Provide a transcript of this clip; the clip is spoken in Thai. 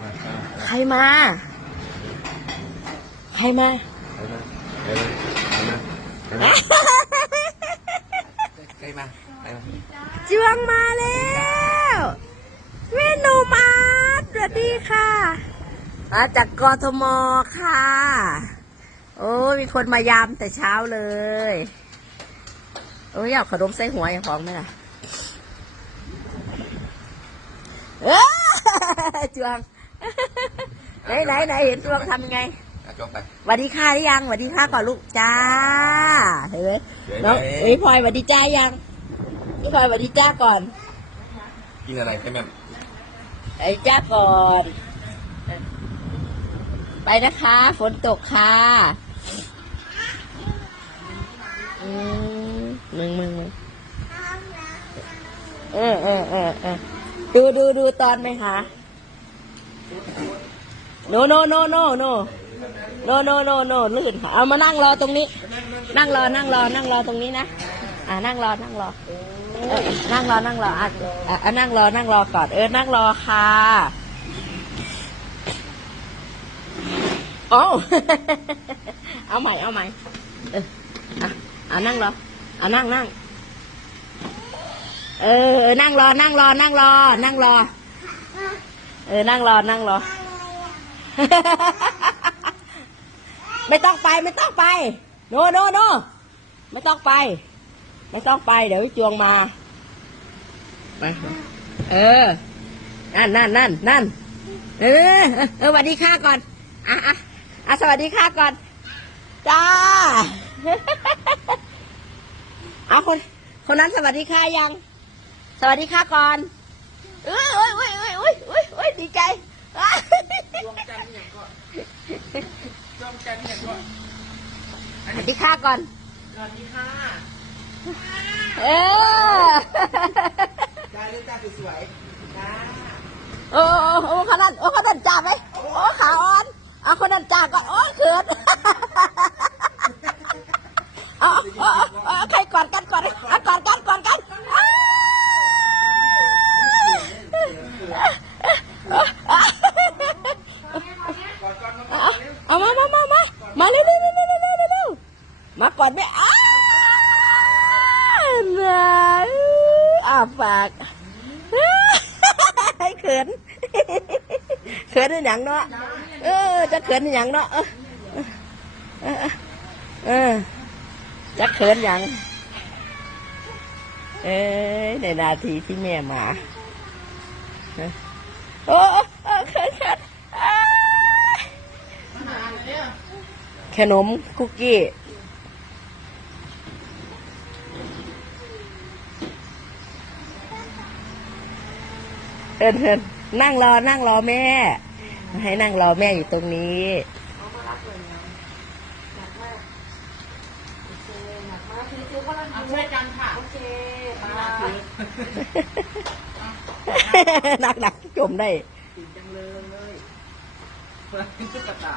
มามา ใครมาใครมาไปมาไปมาไปมาใกล้มาใกล้มาเจืองมาแล้วเมนูมาสวัสดีค่ะมาจากกทมค่ะ โอ้ยมีคนมายามแต่เช้าเลย โอ้ยอยากขนมใส่หัวอย่างของไหมล่ะเอ้อจวง ไหนไหนไหนเห็นจวงทำยังไงอะจบไปสวัสดีค่ะหรือยังสวัสดีค่ะก่อนลูกจ้าเห็นไหมเห็นไหม น้องเอ้ยพลอยสวัสดีจ้ายังพี่พลอยสวัสดีจ้าก่อนกินอะไรใช่ไหมไอ้จ้าก่อน ไปนะคะ ฝนตกค่ะอืมมึงมึงมึงเออเออเออเออดูดูดูตอนไหมคะ โนโนโนโนโนโนโนโนโนลื่นค่ะเอามานั่งรอตรงนี้ นั่งรอนั่งรอนั่งรอตรงนี้นะอ่านั่งรอนั่งรอนั่งรอนั่งรออะอะนั่งรอนั่งรอก่อนเออนั่งรอค่ะโอ้เอาใหม่เอาใหม่เอออะอะนั่งรอเอานั่งนั่งเออนั่งรอนั่งรอนั่งรอนั่งรอ เออ นั่งรอ นั่งรอ ไม่ต้องไป ไม่ต้องไป โนโนโนไม่ต้องไป ไม่ต้องไป เดี๋ยวจวงมา ไป เออ นั่นนั่นนั่นนั่นเออเออ เออสวัสดีค่ะก่อน อะอะอะสวัสดีค่ะก่อน จ้า เอาคน คนนั้นสวัสดีค่ะยัง สวัสดีค่ะก่อน เอ้ยเอ้ยเอ้ยเอ้ยเอ้ยเอ้ยเอ้ย ดีใจอ้าดวงจันทร์อย่างก็ดวงจันทร์อย่างก็สวัสดีค่ะก่อนสวัสดีค่ะเออจ้าเลือกจ้าสวยๆจ้าโอ้โอ้โอ้คนนั้นโอ้คนนั้นจ่าไหมโอ้ขาอ่อนเอาคนนั้นจ่าก่อนโอ้เขินเอาเอาเอาเอาใครก่อนกันก่อนเอาก่อนกันก่อนกันอ้าวเอามามามามามาเร็วเร็วเร็วเร็วเร็วเร็วเร็วมาก่ อนแม่อ้านะอาปากให้เขินเขินอย่างเนาะเออ จะเขินอย่างเนาะเออเออจะเขินอย่างเอ้ยในนาทีที่แม่มาโอ้เขินเขินขนมคุกกี้ นเดินนั่งรอนั่งรอแม่ ให้นั่งรอแม่อยู่ตรงนี้รับเลยนะหนักมากโอเคหนักมากคืออเขาเเอาช่วยกันโอเคมานักหนักจมได้ จังเลยเลยนตุ๊กตา